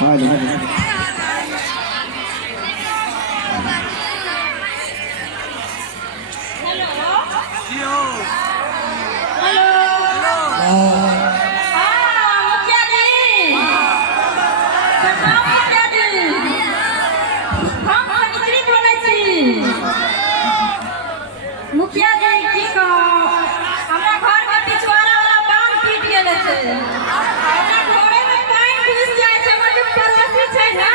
हाँ जी मुखिया जी की हमरा घर में पिछवाड़ा वाला बांध टूट गेल छै। हमरा घरे में पानी घुस जाय छै, हमर पड़ोसी छै ना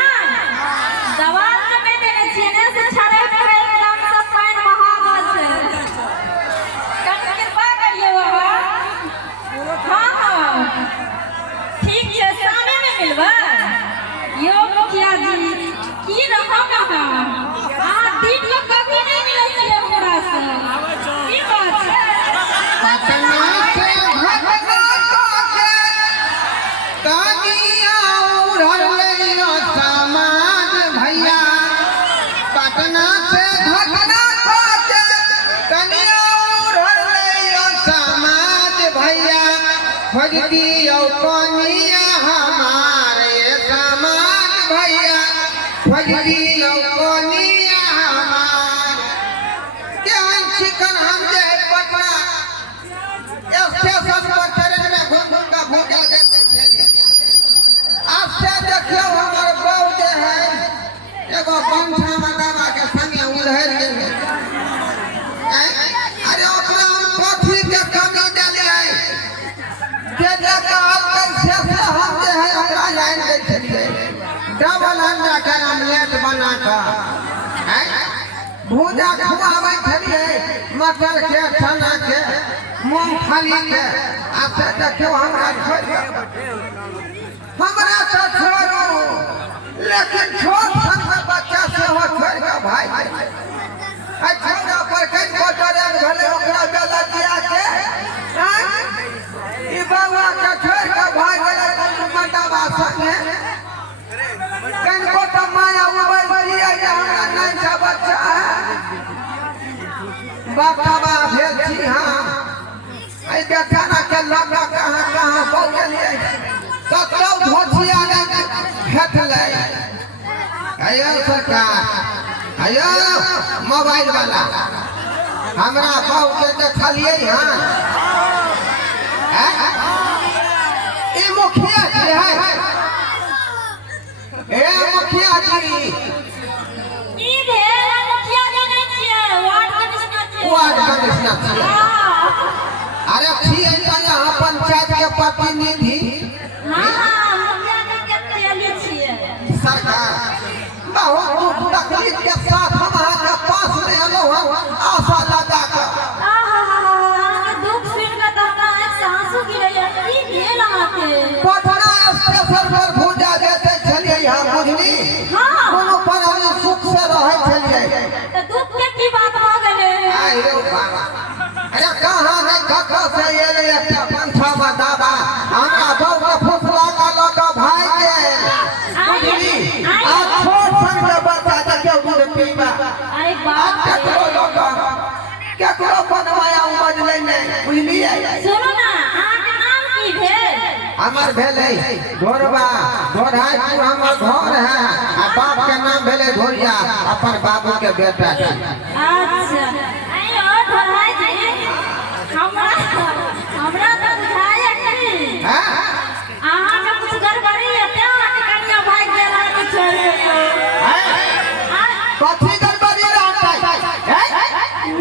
दवाल में देने छियै ने से छड़े रहे एकदम सब पानी बहा गेल छै। कनि कृपा करियो बाबा। हां ठीक छै, शामे में मिलबै। यो मुखिया जी की रखो कहां हां दिन को कभी नहीं मिलै छै हमरा से। की बात है पटना से भगना के कनिया उड़ले समाज भैया। पटना से भगना के कनिया उड़ले समाज भैया। खोज दियो कनिया हमारे समाज भैया। खोज दियो कनिया हमार केहन चिकन हम जे पटना स्टेशन पर ट्रेन में घूम घूम का भूजल के आज से देखियो हमर बहू जे है एगो पंछा मदावा के संगे उधर गेल। अरे ओकरा हम कथी के कमी देले जे जगह कैसे से हम जे है ओकरा लाइन दे छलिए डबल अंडा का ऑमलेट बना का भूजा खुआबै छलिए मटर के चना के मूंगफली के। आ से देखियो हमरा छोड़ हमरा से छोड़ू लेकिन छोट सन बच्चा से हो छोड़ के भाई छोड़ा पर कई कोटरे भले ओकरा बेला दिया के ई बाबा के छोड़ के भाग गेलै मंडबा संगे। कनको तो माया उबल दिया जे हमरा नहीं से बच्चा है बाबा भेल छी हम। ऐ बेचारा के लगा कहां कहां पहुंच गेलिए कतौ धोतिया नहीं फेटले। आयो सरकार आयो मोबाइल वाला हमरा बहू के देखलिए हां ई मुखिया जी है। ए मुखिया जी ई भेल मुखिया जी नहीं छियै, वार्ड कमिश्नर छियै। वार्ड कमिश्नर छियै। अरे छियै त यहाँ पंचायत के प्रतिनिधि। हां मुखिया जी के चले छियै। सरकार बहुत दुख तकलीफ के साथ हम अहाँ के पास में एलो हम आशा लगा कर। दुख सुन के तो हमरा एक आंसू गिरैया। की भेल अहाँ के? पटना स्टेशन पर भूजा देते छलिए यहाँ बुझली हां कोनो पर हम सुख से रहे छलिए। तो दुख के की बात हो गेले? आई रे बाबा अरे कहां नहीं कखो से एले एकटा पंछा दादा हमरा बहू के फुसला का लगा भाई गेल बुझली। आ छोट सन के बच्चा देखियो दूध पीबा अरे बाप रे केकरो बनवाया उमजले नहीं बुझली। सुनो ना अहाँ के नाम की भेल? हमर भेले ढोरबा ढोराईपुर हमर घर है। आ बाप के नाम भेले ढोरिया अपन बाबू के बेटा है। अच्छा आइयो ढोराई जी हमरा तो बुझाया नहीं हां अहाँ के कुछ गड़बड़ी है ते अहाँ के कन्या भाग गेला के छोड़ के। कथी गड़बड़ी रहतै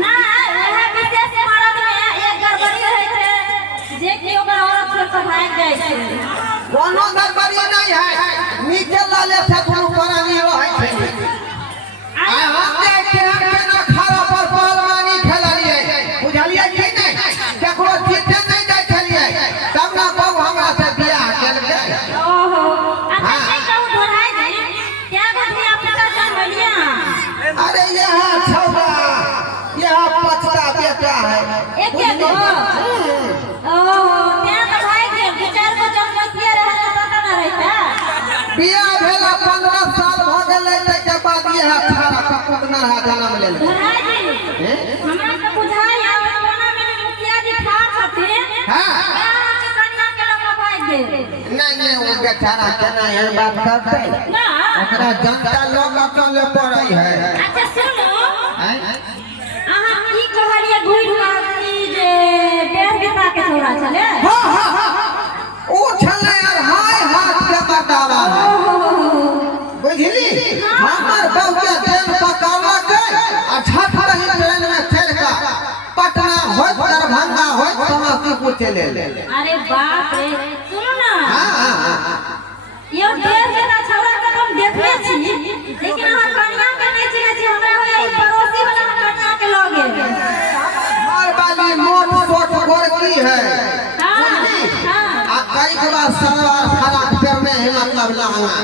ना वह विशेष मर्द में एक गड़बड़ी है छै जे कि ओकर औरत से भाग जाय छै। कोनो गड़बड़ी नहीं है नीचे लाले से दुनु प्राणी रहै छै। आ हम जे केना खारा पर पहलवानी खेललिए बुझलिए कि नहीं केकरो जीते नहीं जाय छलिए तब ना बहू हमरा से बियाह केलकै। ओहो अच्छा नहीं कहू ढोराई जी क्या बतिया पिता जन्म लिया? अरे यह छौड़ा यह पचता बेटा है एक के गो ओहो क्या तो भाई के विचार को जब बतिया रहे तो पता ना रहता। बियाह भेला 15 साल भ गेलै तके बाद यह खारा कपूत न रहा जन्म लेल। ढोराई जी हमरा तो बुझाया कोना में मुखिया जी ठार छथिन। हां कन्या के लम्बा भाग गेल। नहीं जाने वो बेचारा केना ये बात करते ना ओकरा जनता लोग चले पड़ै है अच्छा सुनो हैं अहाँ की कहलिए घुर की जे डेढ़ बिता के छोरा छले हां ओ छले यार हाय हाथ के बतावा बुझली हमर बहू के तेल पकावा के आ छठ रही ट्रेन में चल का पटना होय दरभंगा होय समस्तीपुर चले ले अरे बाप रे सुनो ना हां यो डेढ़ बिता छोरा के हम देखले छी लेकिन अहाँ कन्या के नहीं चिन्हे छी हमरा होय पड़ोसी वाला कन्या के लगे मार वाली मोट सोट गोरकी है हां हां आ कई के बाद सलवार फराक पैर में है मतलब लहंगा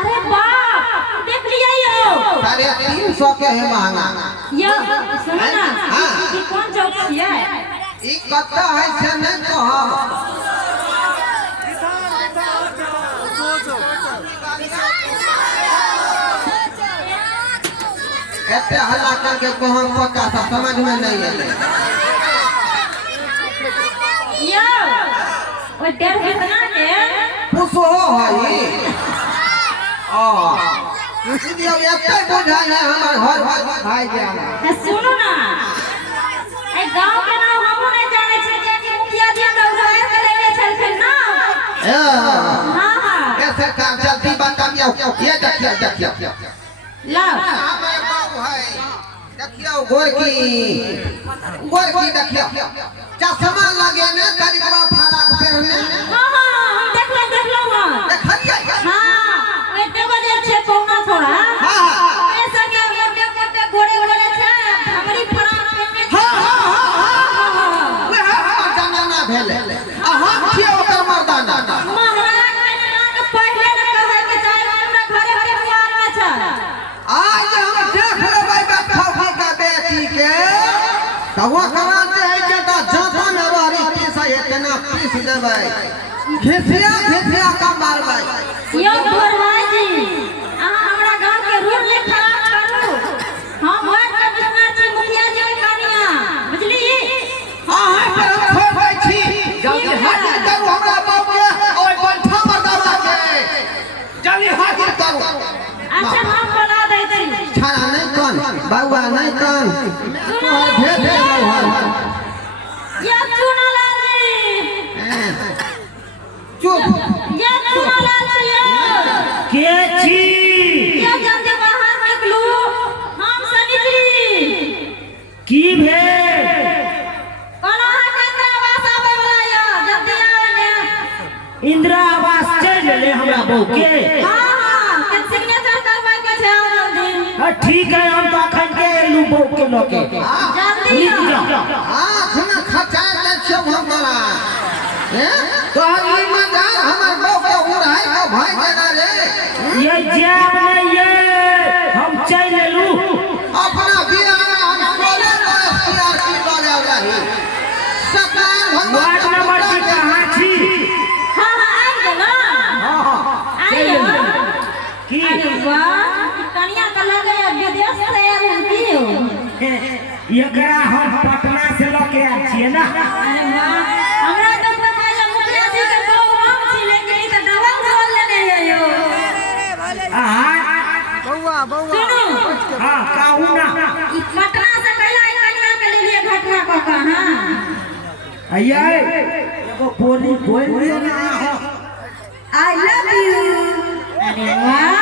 अरे बाप देख लिया यो 350 के है महंगा यो सुनो ना हाँ। ई कौन चौक छियै ई कत्ता है से नहीं कहब एते हल्ला करके कहां पक्का सा समझ में नहीं आले यो ओ डेढ़ बितना के पुसो है आ दियो एते बुझाई है हमर घर भाई जाना है सुनो ना ए गांव के नाम हमहु नहीं जाने छी जे कि मुखिया जी दौड़ाए के लेले छलखिन ना हां हां ऐसे काम जल्दी बताइए ये देखिए ला हमारे बाबू है देखियो गोरकी देखियो चश्मा लगे ने करीबा फराक पहने हां हां हम देखलो हां देखलिए हां एते बजे छे पौना थोड़ा हां ऐसा के मोटे मोटे गोरे गोरे छे हमरी फराक पहने हां वे जमाना भेले अहाँ छियै ओकर मर्दाना महाराज के नाम पढ़ले न कहे के चाहे हमरा घरे घरे बुआर में छ आज हम देख लेबै बेटा का बेटी के तवा कराते है के ता जाता न बारी पीस है केना पीस देबै घिसिया का मारबै यो भोरहाई जी अहाँ हमरा गांव के रूल ले खराब करू हम वार्ड के बिस्ना छी मुखिया जी के कनिया बुझली अहाँ पर हम खोबै छी जल्दी हाजिर करू हमरा बाप के और बंठा मर्दावा के जल्दी हाजिर करू अच्छा हम बोला दै छी छाड़ा नहीं कन बाबा नहीं कन सुनो भेज दे ये चुनालाल जी चुप ये चुनालाल जी के छी ये जल्दी बाहर निकलू हम से निकली की भे कला के आवाज आवे वाला यो जल्दी आवे ने इंदिरा आवास चल ले हमरा बहू के हां हां के सिग्नेचर करवाए के छै आओ जल्दी ठीक है हम तो अखन के लू बहू के लोके जल्दी लिख आओ जाओ हां सुना खचा के छो हमरा हैं तो हई मजाल हमर बाप के उड़ाई का भाई देना रे ये जाब नहीं ये हम चल लू अपना बियाह में हम बोले ना सीआरपी बोले रही सरकार वार्ड नंबर की कहां छी हां हां आई गेलो हां आइयो की अरे वाह कनिया का लगे विदेश से आयल दियो एकरा हम पटना से लेके आए छिए ना अरे वाह हमरा तो पता है मुखिया जी के बहु हम छी लेकिन ई तो डबल डबल लेने आयो सुनो हां कहू ना ई पटना से पहला ई कनिया के लिए घटना को कहां आइए एगो बोली बोल दियो ना आई लव यू अरे वाह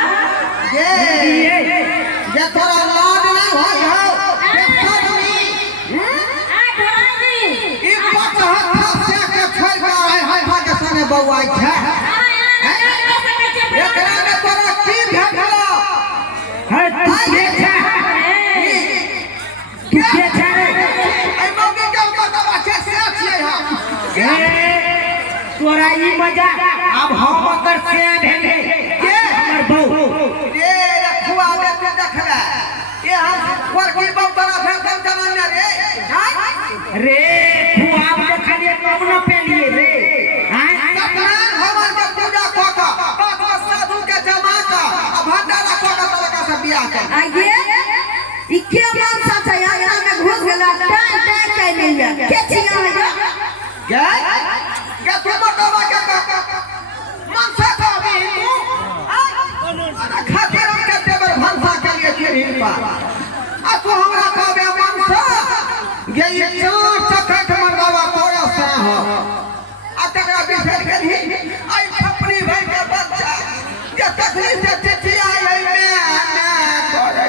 ये तोरा लाड नहीं होय हो आ ढोराजी ई पटहत्ता से के छोड़ के आए हाथा के संगे बौआई छै एकरा में तोरा की भेटलो है तू के छा तू के छा रे आई मौके के बतावा से छियै हम ए तोरा ई मजा अब हम अगर से भेले के हमर बहू ये रखुआ में के देखला ये हम वर्की बहु तरह से कम जमाना रे रे खुआब देखलिए कब न पेलिए रे हैं सत्यनारायण भगवान के पूजा कऽ कऽ पाँच साधु के जमा कऽ आ भंडारा कऽ कऽ तोरा से बियाह कर आइए इके मान साथ आया में घुस गेला टाइम टाइम कह लिया के छिया है के तू बतावा के मन से बात आ तू हमरा कहबे मन से ये चार चक्कर मरवा तोरा से हो आ तकरा बिसर गेली आई छपरी भाई के बच्चा ये तकली से चिट्ठी आई है मैं करे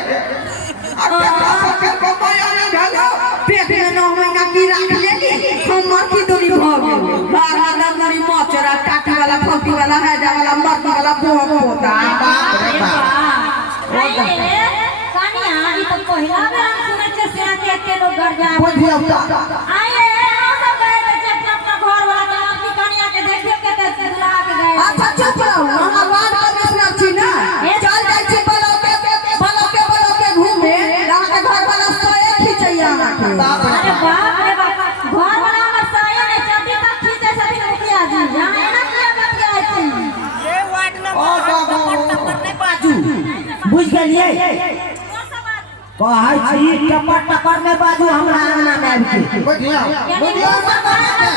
आ तकरा के कमाया नहीं भेलो पेट में 9 महीना की राख लेली हमर की दूरी भ गेल बारह दमरी मचरा काटी वाला फंसी वाला हैजा वाला मर्दी वाला बोम होता बाप रे बाप कनिया ई तो पहिला बेर हम सुनै छै से के लोग घर जा बुझियो आए हम सब गए जे अपना घर वाला के कनिया के देखे के ते दुला के गए अच्छा चुप रहो हम वार्ड कमिश्नर छी ना चल जाय छी बलो के घूमे रात के घर वाला सोए खिचैया ना के अरे बाप रे बाप घर वाला हमर साया ने चलती तक खींचे छथिन मुखिया जी जाने ना किया बतिया छी ये वार्ड ओ बाबू बाजू बुझ गेलिए कहै छी टपर टपर में बाजू हमरा आंगना में आबि के बुझियो बुझियो सब करू ने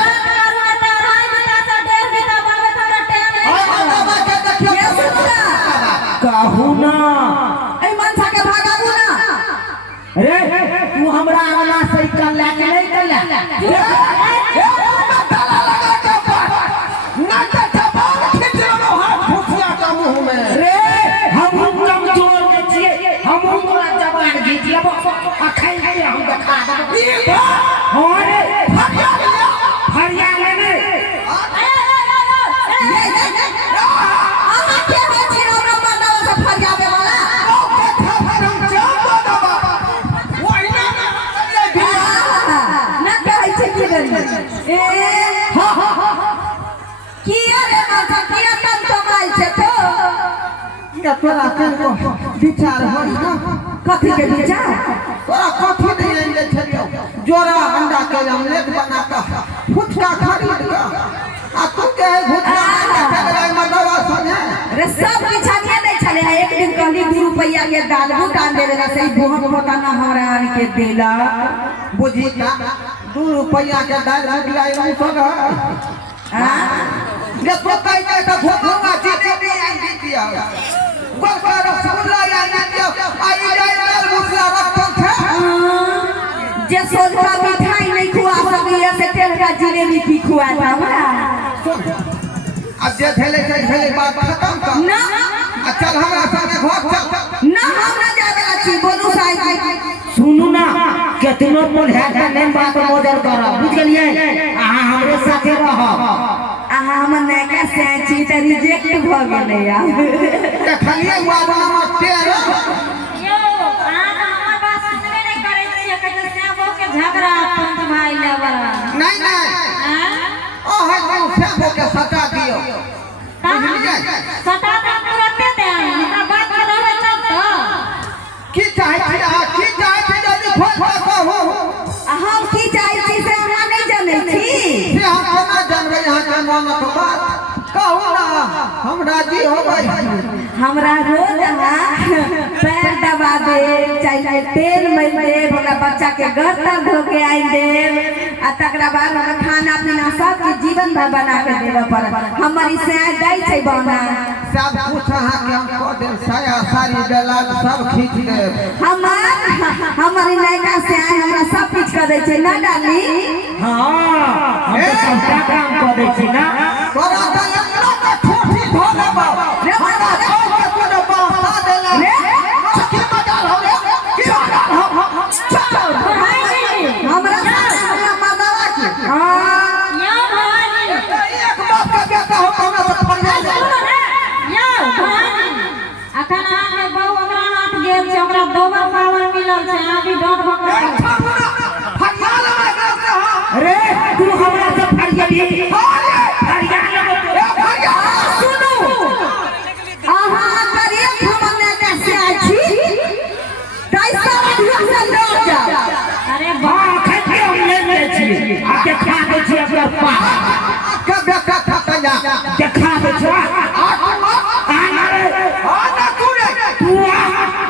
ते राय बिता से डेढ़ बिता बनबे हमरा टाइम ओए बाबा के देखियो ये सुनना कहू ना ए मनसा के भागाबू ना रे तू हमरा आंगना से कल लेके नहीं चला रे हम कमजोर नहीं छिए हम तोरा जवान घीच लेबो अखै हम देखा देबो अरे फरिया लेने आहा के बेची हमरा मर्दवा से फरियाबे वाला ना कहै छै की करी ए किया रे मनसा किया तन कमाई छै तो ये तोरा को विचार हो ना कथी के विचार तोरा कथी नहीं ले छलियो जोरा अंडा के ऑमलेट बना के फुटका खरीद के आ तू के भुटका के लगे मडवा संगे रे सब बिछानिए नहीं चले एक दिन कहली 2 रुपया के दाल बुटान दे देला सही बहुत मोटा ना हमरा आन के देला बुझी का 2 रुपया के दाल निकलाई नहीं तो हां ये तो कह के तो भोखा चीनी नहीं आई दिया गोलका रसगुल्ला या नहीं दिया आई जाए दाल मुसला रखतो थे जे सोलवा मिठाई नहीं खुआ सकिए से तेलका जिलेबी की खुआ हमरा अब जे भेले बात खत्म कर ना आ चल हमरा संगे घर चल ना हमरा जावेला छी बोलू साईं सुनू ना केतनो बोल है त नहीं बात मोजर कर बुझ गेलिए अहाँ हमरे साथे रह आहा हम नैका से छी त रिजेक्ट भ गेलै यार देखलिए बाबा तेर यो आन हमर बात सुनबे नहीं करे छिए कहै से वो के झगड़ा पंत भाई लेवा नहीं हां ओ है तू सेबो के सटा दियो सटा त तुरंते दे हमरा बात करबै तब तो की चाहे जल्दी खोल कहू हम की चाहे छी से हमरा नहीं जानै छी से हम केना जानबै यहाँ के मनक बात कहू ना हम राजी होबै हमरा रोज पैर दबा दे चाहे तेल मल दे हमरा बच्चा के गर्दन धो के आई दे आ तकरा बाद हमरा खाना पीना सब के जीवन भर बना के देबे पर हमर से दै छै बना सब कुछ अहाँ के हम कह देब साया साड़ी बेलाग सब खींच देब हमर नैका से आए हमरा सब कुछ कर दै छै ना डाली हां हम तो सबटा काम कर दै छी ना तोरा त एकरा के ठोठी धो लेबो रे हमरा छोड़ के तोरा बाता देला रे सखी मजाल हो रे की चल हमरा मदवा की हां यो भाई एक बात के बेटा हो हमरा से फरिया ले यो भाई अखन आके बहु हमरा हाथ गेल छै हमरा दोबर पावर मिलल छै अभी डर भगा फरिया ले अरे तू हमरा से फरिया ली फरिया ले फरिया सुनू आहा करिए हमर नैका से आइ छी कैसा दिया से लौट जा अरे हां खेते हम ले ले छी आ देखा दे छी अपना पास के बेटा खतया देखा दे छी आना तू रे तू आ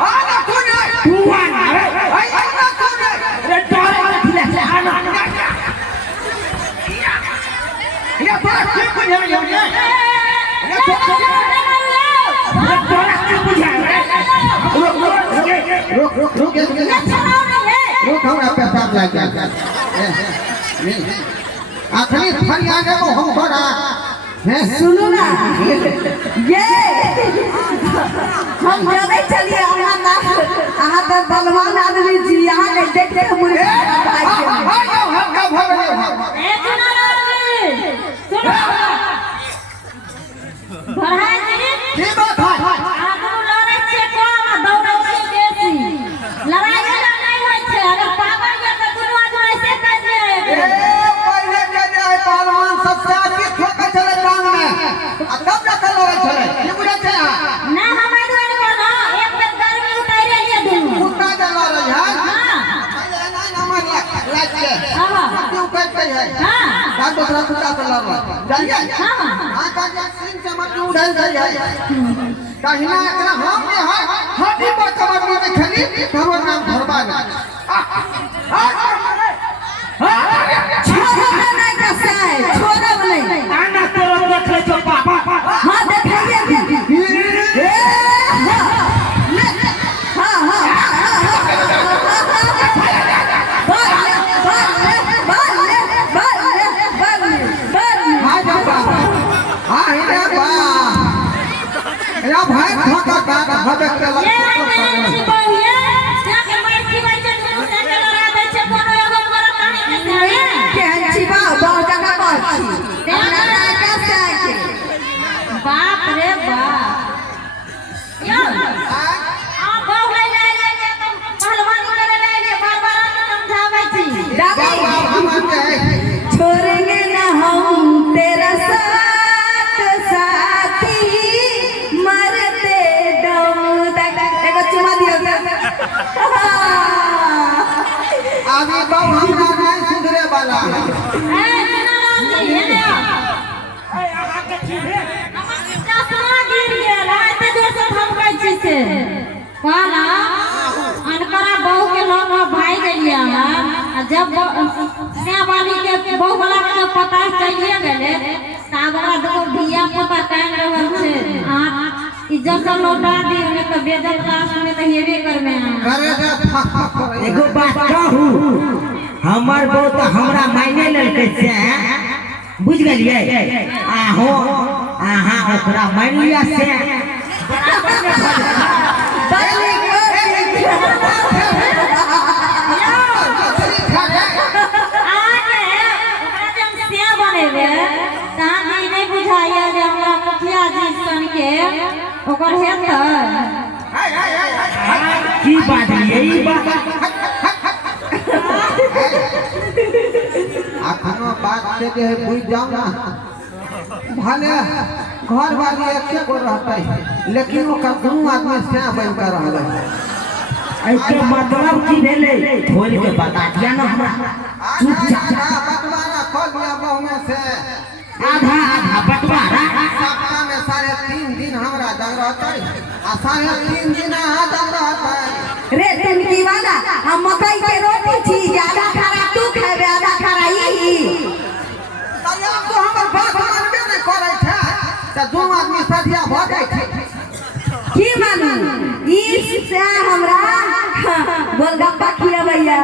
आना तू रे तू आ रे आई रुक रुक रुक ये चलाओ नहीं है रुक हमरा पेशाब लग गया आखिरी फरियाद को हम बड़ा सुनो ना ये हम जाने चलिए अहाँ तो बलवान आदमी जी यहाँ के देख देख मुझे ए चुनाव सुनो बढ़ाई जी की बात है आगू लड़ै छै कम दौड़ै छै बेसी लड़ाई झगड़ा नहीं होइ छै अगर पावर ये तो दुनू आदमी ऐसे कर ए पहले के जाए पहलवान सब साथी ठोके चले टांग में आ तब जाके लड़े चले ये बुझे छै ना हमारे द्वारा बोलो एक बेर गर्मी उतारे लिए दुनू कुत्ता के लड़े है हां पहले नहीं नंबर लाग के हां क्यों करते है हां का दूसरा कुत्ता से लड़ रहा जाइए हां हां का सीन से मत उड़ल जाइए कहिना एकरा हम ने है हड्डी पर कबड्डी में खेली हमर नाम धरबा में छोड़ो नहीं कैसा है छोड़ो नहीं आना तोरा देख ले छो पापा हाँ दिखाइए हाँ हाँ हां बाबा हां रे बा या भाई ठोका का हबे के ये नहीं बहुए जाके मारती बच्चे दुनू से लड़ा दै छै कोनो एगो मर काहे के बाप रे बाप यो आ बहु ले ले तो पहलवान करे ले ले बार-बार समझाबै छी बाबा हम के छोड़ेंगे ना हम तेरा साथ साथी मरते दम तक एगो चुमा दियो अभी बाबू हमरा नहीं सुधरे वाला ए नाराज जी हे ना चश्मा गिर गेल एते जोर से धमकै छी से कहला अनकरा बहू के लग भाई गेलिया आ जब से वाली के बहू वाला के जब पता चलिए गेले तब ओकरा दो बिया पता कान रहल छै आ इज्जत से लौटा दी हमें तो बेइज्जत क्लास में तो हेबे करबे करे रे एगो बात कहू हमर बहू तो हमरा मायने ललकै से बुझ गेलिए आहो आहा ओकरा माइन लिया से आगे ओकरा जब से बनेबे तहन ई नहीं बुझाइए जे हमरा मुखिया जी सन के ओकर हेतै की बात ये ई बात अखनो बात से जे है बुझ जाओ ना भले घर वाली एके गो रहते लेकिन ओकर दुनू आदमी से बन कर रहले ऐसे मतलब की भेले खोल के बता दिया ना हमरा आधा बंटवारा खोल लिया बहु में से आधा आधा बंटवारा सप्ताह में 3.5 दिन हमरा जग रहते आ 3.5 दिन अहाँ जग रहते रे तुमकी वाला हम मकई के रोटी छी ज्यादा खाना तू खाबे आधा खाना ई तैयार तो हमर बात मानबे नहीं करे छै त दुनू आदमी सदिया भ जाय छै की मानू ई से हमरा गोलगप्पा खियाबैया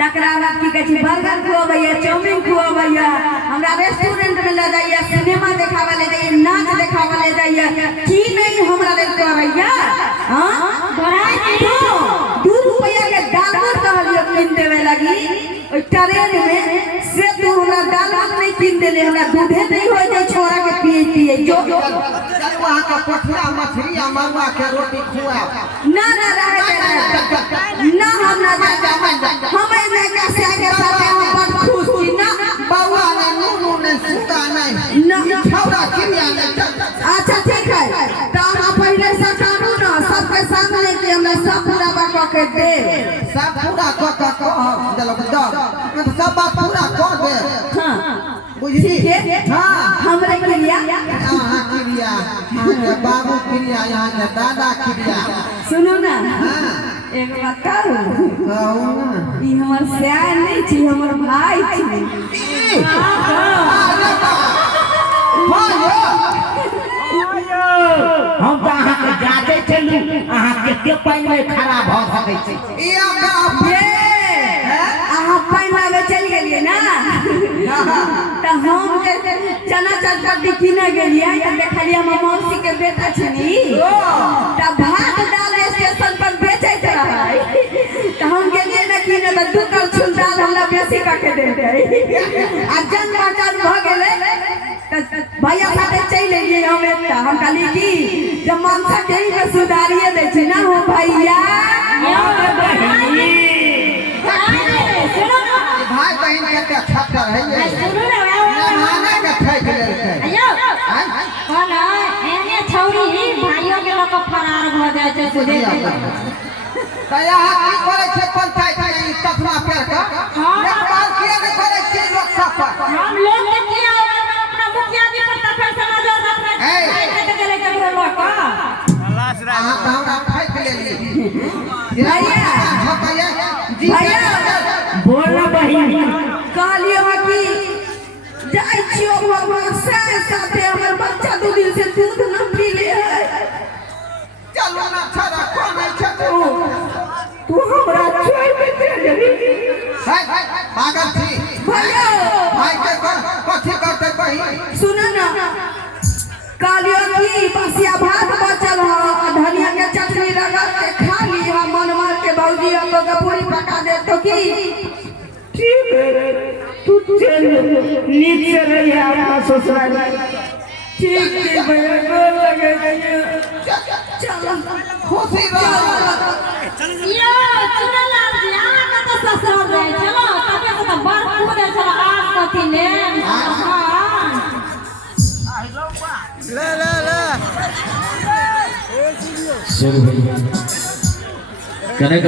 तकरा बाद की कहै छी बर्गर खुआबैया चाउमीन खुआबैया हमरा रेस्टोरेंट में ले जाइया सिनेमा देखावा ले जाइया नाच देखावा ले जाइया की नहीं हमरा ले करैया हां बढ़ाई दो 2 रुपया के डालर कहलियो किन देवे लगी ओइ ट्रेन में से तू हमरा डालर नहीं किन देले हमरा दूधे नहीं हो जाय छोरा के पिए जो चल वहां का पोठिया मछली आ मरुआ के रोटी खुआ ना ना रहे ना हम ना जा हमें में कैसे आगे साथे हम बड़ खुश छी ना बउआ ने नूनू ने सुता नहीं ना छौड़ा किया ने अच्छा ठीक है तो हम पहले से कानू ना सबके सामने कि हमरा सब पूरा बात के दे सब पूरा क चलो दो सब बात पूरा कर दे हां बुझली ठीक है हां हमरे के लिया हां क्रिया हां बाबू क्रिया यहां के दादा क्रिया सुनो ना हां एक बात कहूं कहू ना ई हमर सियान नहीं छी हमर भाई छी हम तो अहाँ के जाते चलू अहाँ के कते पानी में खड़ा भ सकै छै ई आका ये अहाँ पानि लाबे चलि गेलियै ना तऽ हम चना चटपटी किने गेलियै तऽ देखलियै हमर मौसी के बेटा छनी तऽ भात दाल स्टेशन पर बेचैत रहै तऽ हम गेलियै ना किने तऽ 2 कलछुल दाल हमरा बेसी कके देतै आ जन मटन भ गेलै तऽ भैया साथे चलि एलियै हम एकटा हम कहलियै कि जब मांसा के ही में सुधारिए दै छै ना हो भैया भाई बहन के छक्कर है ये सुनू ना नहाने के ठेक लेलकै अयो कौन एने छौरी भाइयों के लोग फरार भ जाय छै सुधे तया की करे छै पंचायत में ई तखना पेड़ का एक बार किए नहीं करे छै लोग सब पर हम लोग के किया अपना मुखिया जी पर त फैसला नजर रखना है के चले के लोग का अहाँ तो हमरा ठेक लेली भैया भैया बोल ना बहिन कहलियो कि जाय छियो भगवान साथे हमर बच्चा 2 दिन से दूध न पीले है चलो ना छरा कोन है छते तू हमरा छोड़ के चल जबी है पागल थी भैया भाई के कथि करते बहिन सुन ना कहलियो कि बसिया भात बचल ह धनिया के चटनी रगड़ के खा ली हम मनवा के भौजी को के पूरी पका दे तो की ठीक है तू चल नींद से रही है अपना ससुराल ठीक है भैया गोर लगे चलो खुशी रहो यो चुनलाल जी आना का तो ससुर जाय चलो तबे से तो बर कूदे चलो आग कथि ने चलो भैया कने